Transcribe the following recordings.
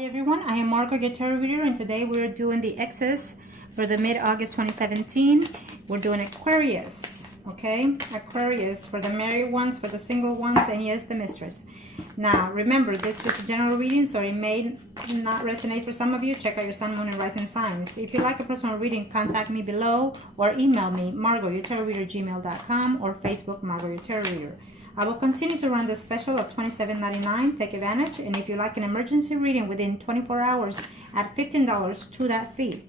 Hi everyone, I am Margourtarotreader, and today we're doing the X's for the mid-August 2017. We're doing Aquarius, okay? Aquarius for the married ones, for the single ones, and yes, the Mistress. Now, remember, this is a general reading, so it may not resonate for some of you. Check out your sun, moon, and rising signs. If you'd like a personal reading, contact me below or email me, margourtarotreader@gmail.com, or Facebook, Margourtarotreader. I will continue to run the special of $27.99. Take advantage. And if you like an emergency reading within 24 hours, add $15 to that fee.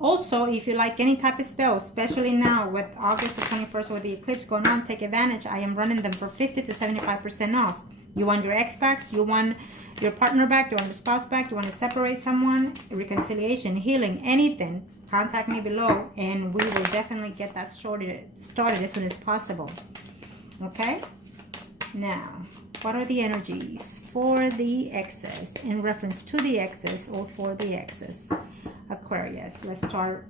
Also, if you like any type of spell, especially now with August the 21st with the eclipse going on, take advantage. I am running them for 50 to 75% off. You want your ex back, you want your partner back, you want your spouse back, you want to separate someone, reconciliation, healing, anything, contact me below and we will definitely get that started as soon as possible. Okay? Now, what are the energies for the X's in reference to the X's or for the X's? Aquarius. Let's start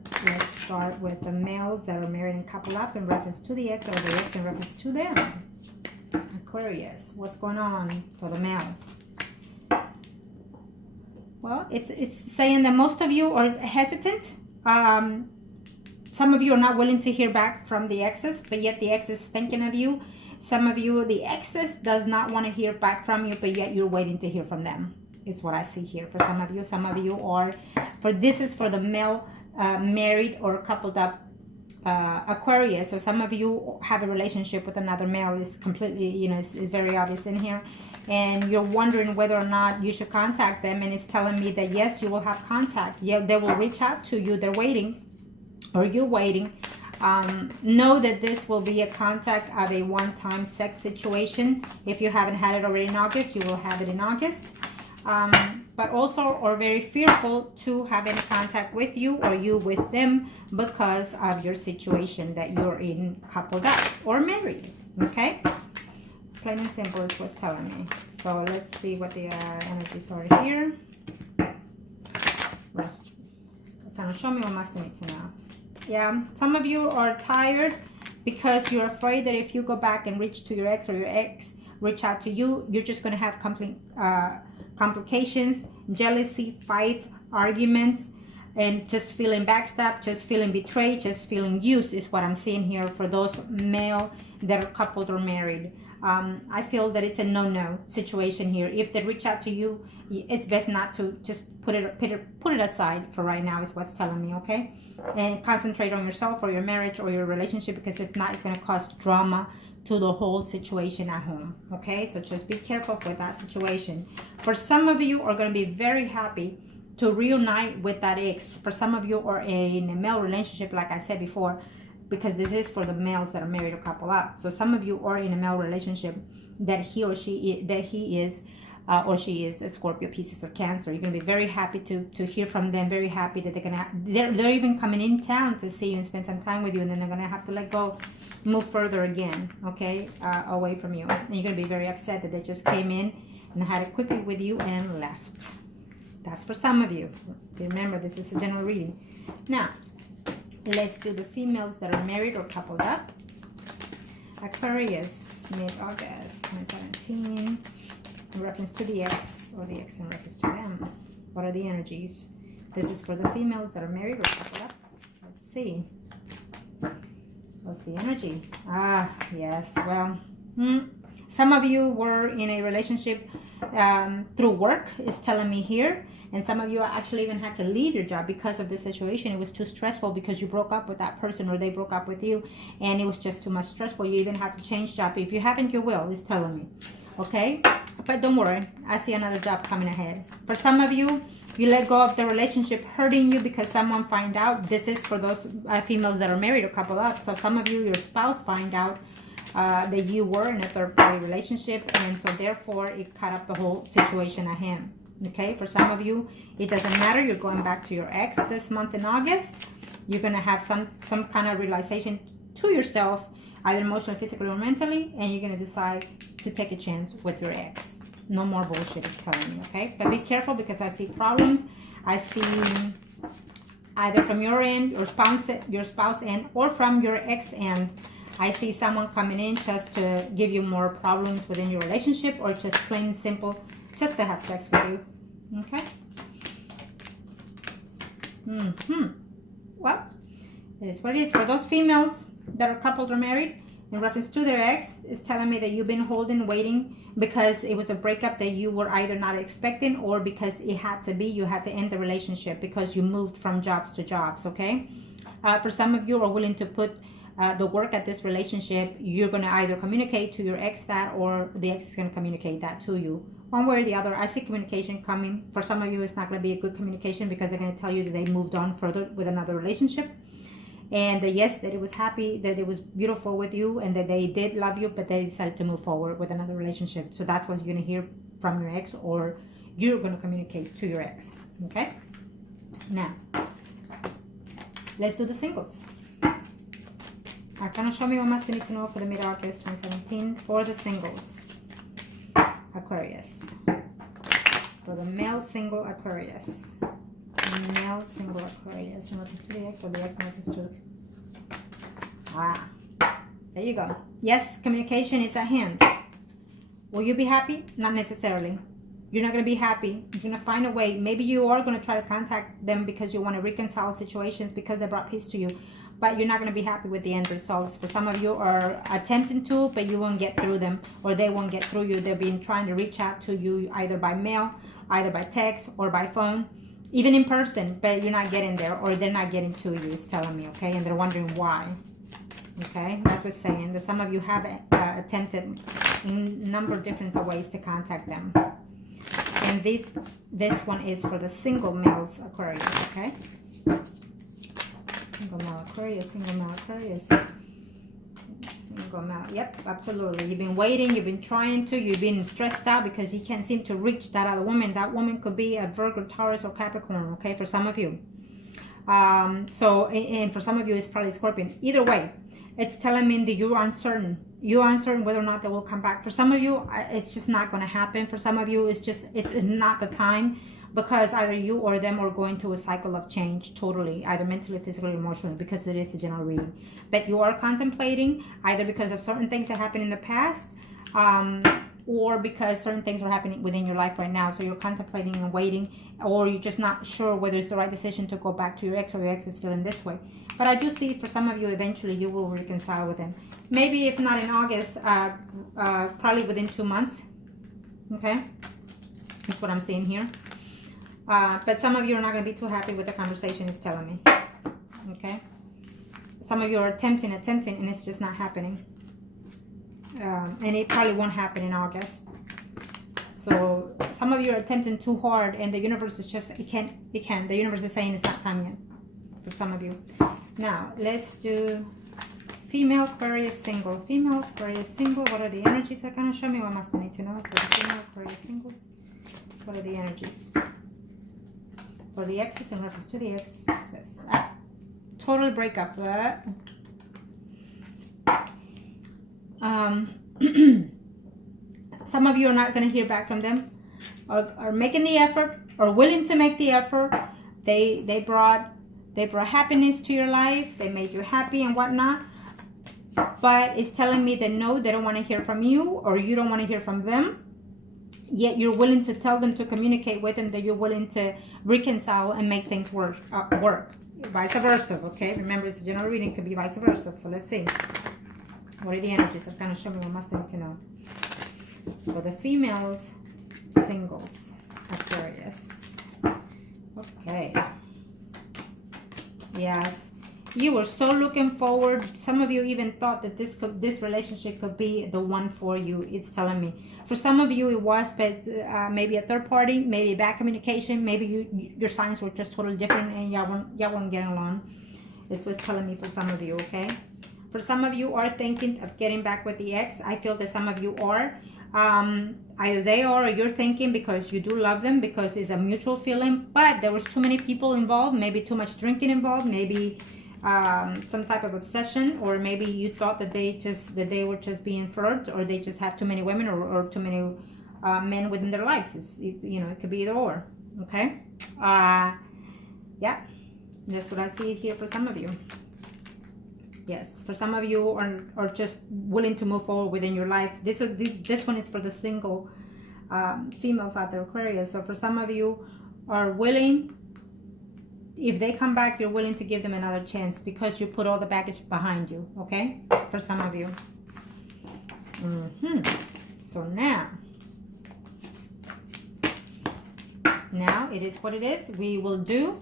with the males that are married and couple up in reference to the X, or the X in reference to them. Aquarius, what's going on for the male? Well, it's saying that most of you are hesitant. Some of you are not willing to hear back from the X's, but yet the X is thinking of you. Some of you, the X's does not want to hear back from you, but yet you're waiting to hear from them. It's what I see here for some of you. Some of you are, this is for the male married or coupled up Aquarius. So some of you have a relationship with another male. It's completely, it's very obvious in here. And you're wondering whether or not you should contact them. And it's telling me that yes, you will have contact. Yeah, they will reach out to you. They're waiting, or you're waiting. Know that this will be a contact of a one-time sex situation. If you haven't had it already in August, you will have it in August. But also are very fearful to have any contact with you or you with them because of your situation that you're in, coupled up or married. Okay? Plain and simple is what's telling me. So let's see what the energies are here. Well, kind of show me what must need to know. Yeah, some of you are tired because you're afraid that if you go back and reach to your ex, or your ex reach out to you, you're just going to have complications, jealousy, fights, arguments, and just feeling backstabbed, just feeling betrayed, just feeling used is what I'm seeing here for those male that are coupled or married. I feel that it's a no-no situation here. If they reach out to you, it's best not to just put it aside for right now is what's telling me, okay? And concentrate on yourself or your marriage or your relationship, because if not, it's going to cause drama to the whole situation at home, okay? So just be careful with that situation. For some of you are going to be very happy to reunite with that ex. For some of you are in a male relationship, like I said before, because this is for the males that are married or couple up. So some of you are in a male relationship that he or she is or she is a Scorpio, Pisces, or Cancer. You're going to be very happy to hear from them. Very happy that they're even coming in town to see you and spend some time with you, and then they're going to have to let go, move further again, okay, away from you. And you're going to be very upset that they just came in and had it quickly with you and left. That's for some of you. Remember, this is a general reading. Now, let's do the females that are married or coupled up. Aquarius, mid-August 2017. In reference to the X, or the X in reference to them. What are the energies? This is for the females that are married or coupled up. Let's see. What's the energy? Ah, yes. Well, some of you were in a relationship through work, it's telling me here. And some of you actually even had to leave your job because of the situation. It was too stressful because you broke up with that person, or they broke up with you, and it was just too much stressful. You even had to change job. If you haven't, you will, it's telling me. Okay? But don't worry. I see another job coming ahead. For some of you, you let go of the relationship hurting you because someone find out. This is for those females that are married or couple up. So some of you, your spouse find out that you were in a third-party relationship, and so therefore it cut up the whole situation at hand. Okay, for some of you, it doesn't matter. You're going back to your ex this month in August. You're going to have some kind of realization to yourself, either emotionally, physically, or mentally, and you're going to decide to take a chance with your ex. No more bullshit, it's telling me, okay? But be careful, because I see problems. I see either from your end, your spouse end, or from your ex end. I see someone coming in just to give you more problems within your relationship, or just plain simple, just to have sex with you. Okay? Well, it is what it is. For those females that are coupled or married, in reference to their ex, it's telling me that you've been holding, waiting, because it was a breakup that you were either not expecting, or because it had to be, you had to end the relationship because you moved from jobs to jobs, okay? For some of you are willing to put the work at this relationship. You're going to either communicate to your ex that, or the ex is going to communicate that to you. One way or the other. I see communication coming. For some of you, it's not going to be a good communication because they're going to tell you that they moved on further with another relationship. And yes, that it was happy, that it was beautiful with you, and that they did love you, but they decided to move forward with another relationship. So that's what you're going to hear from your ex, or you're going to communicate to your ex. Okay? Now, let's do the singles. Arcana, show me what must you need to know for the mid-August 2017 for the singles. Aquarius. For the male single Aquarius. Male single Aquarius. In reference to the ex, or the ex in reference to... there you go. Yes, communication is at hand. Will you be happy? Not necessarily. You're not going to be happy. You're going to find a way. Maybe you are going to try to contact them because you want to reconcile situations because they brought peace to you. But you're not going to be happy with the end results. For some of you are attempting to, but you won't get through them, or they won't get through you. They've been trying to reach out to you either by mail, either by text, or by phone, even in person, but you're not getting there, or they're not getting to you, it's telling me, okay? And they're wondering why, okay? That's what's saying that some of you have attempted in a number of different ways to contact them. And this one is for the single males Aquarius, okay? Single male Aquarius, single male Aquarius. Single male, yep, absolutely. You've been waiting, you've been trying to, you've been stressed out because you can't seem to reach that other woman. That woman could be a Virgo, Taurus, or Capricorn, okay, for some of you. And for some of you, it's probably Scorpion. Either way, it's telling me that you're uncertain. You're uncertain whether or not they will come back. For some of you, it's just not going to happen. For some of you, it's not the time. Because either you or them are going through a cycle of change totally, either mentally, physically, emotionally, because it is a general reading. But you are contemplating, either because of certain things that happened in the past, or because certain things are happening within your life right now. So you're contemplating and waiting, or you're just not sure whether it's the right decision to go back to your ex, or your ex is feeling this way. But I do see for some of you, eventually you will reconcile with them. Maybe if not in August, probably within 2 months. Okay? That's what I'm seeing here. But some of you are not going to be too happy with the conversation it's telling me. Okay? Some of you are attempting, and it's just not happening. And it probably won't happen in August. So some of you are attempting too hard, and the universe is just, it can't. The universe is saying it's not time yet for some of you. Now, let's do female Aquarius single. Female Aquarius single, what are the energies? Are going to show me what must I need to know for the female Aquarius singles. What are the energies? For the exes in reference to the exes. Total breakup. Some of you are not going to hear back from them, are making the effort, or willing to make the effort. They brought happiness to your life. They made you happy and whatnot. But it's telling me that no, they don't want to hear from you, or you don't want to hear from them. Yet you're willing to tell them, to communicate with them, that you're willing to reconcile and make things work. Vice versa, okay? Remember, it's a general reading, could be vice versa. So let's see. What are the energies? It's going to show me what must I need to know. For the females, singles, Aquarius. Okay. Yes. You were so looking forward. Some of you even thought that this relationship could be the one for you. It's telling me. For some of you, it was, but maybe a third party, maybe bad communication, maybe your signs were just totally different, and y'all weren't getting along. It's what's telling me for some of you, okay? For some of you are thinking of getting back with the ex. I feel that some of you are. Either they are, or you're thinking, because you do love them, because it's a mutual feeling, but there was too many people involved, maybe too much drinking involved, maybe some type of obsession, or maybe you thought that they were just being flirted, or they just have too many women, or too many men within their lives. It could be either or. Okay. Yeah, that's what I see here for some of you. Yes, for some of you are just willing to move forward within your life. This one is for the single females out there, Aquarius. So for some of you are willing if they come back, you're willing to give them another chance because you put all the baggage behind you, okay? For some of you. So now it is what it is. We will do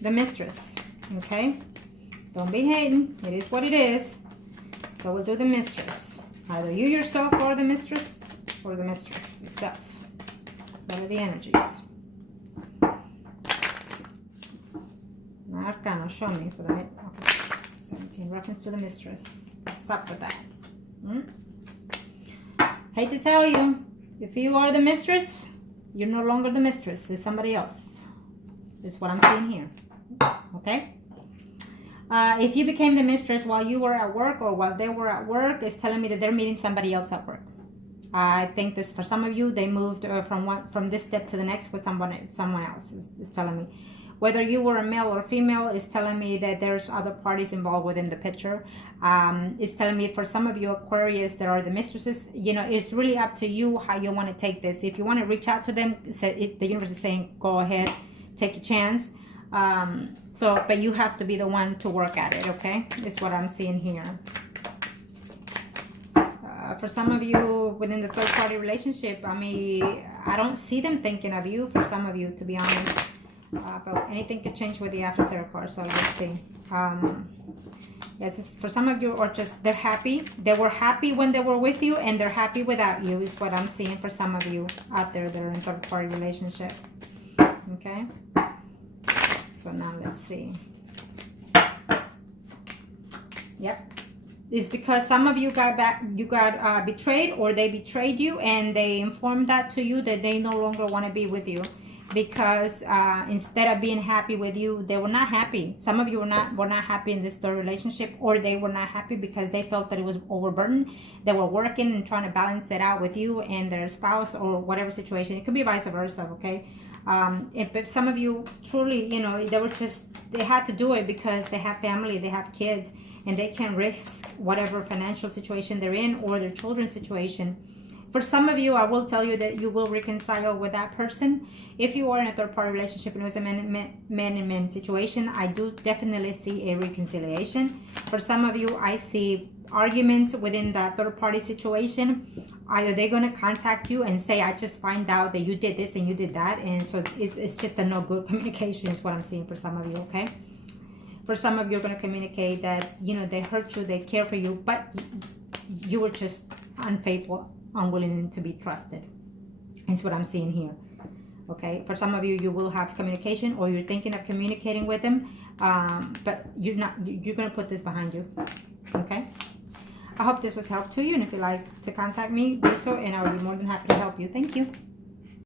the Mistress, okay? Don't be hating. It is what it is. So we'll do the Mistress. Either you yourself or the Mistress itself. What are the energies? Arcana, show me for the minute. Okay. 17, reference to the Mistress. Stop with that. Hate to tell you, if you are the Mistress, you're no longer the Mistress. It's somebody else. Is what I'm seeing here. Okay? If you became the Mistress while you were at work or while they were at work, it's telling me that they're meeting somebody else at work. I think this, for some of you, they moved from this step to the next with someone else is telling me. Whether you were a male or female, is telling me that there's other parties involved within the picture. It's telling me for some of you Aquarius that are the Mistresses, you know, it's really up to you how you want to take this. If you want to reach out to them, the universe is saying, go ahead, take a chance. But you have to be the one to work at it, okay? It's what I'm seeing here. For some of you within the third party relationship, I mean, I don't see them thinking of you, for some of you, to be honest. But anything could change with the after tarot card, so let's see. Yes, for some of you, or just they're happy. They were happy when they were with you, and they're happy without you, is what I'm seeing for some of you out there that are in third party relationship. Okay? So now let's see. Yep. It's because some of you got betrayed, or they betrayed you, and they informed that to you that they no longer want to be with you. Because instead of being happy with you, they were not happy. Some of you were not happy in this third relationship, or they were not happy because they felt that it was overburdened. They were working and trying to balance it out with you and their spouse, or whatever situation. It could be vice versa, okay? But some of you truly, you know, they had to do it because they have family, they have kids, and they can risk whatever financial situation they're in or their children's situation. For some of you, I will tell you that you will reconcile with that person. If you are in a third-party relationship and it was a man-and-man situation, I do definitely see a reconciliation. For some of you, I see arguments within that third-party situation. Either they're going to contact you and say, I just find out that you did this and you did that. And so it's just a no good communication is what I'm seeing for some of you, okay? For some of you, are going to communicate that, you know, they hurt you, they care for you, but you were just unfaithful, unwilling to be trusted. Is what I'm seeing here. Okay, for some of you, you will have communication, or you're thinking of communicating with them, but you're going to put this behind you. Okay, I hope this was helpful to you, and if you'd like to contact me, do so, and I will be more than happy to help you. Thank you.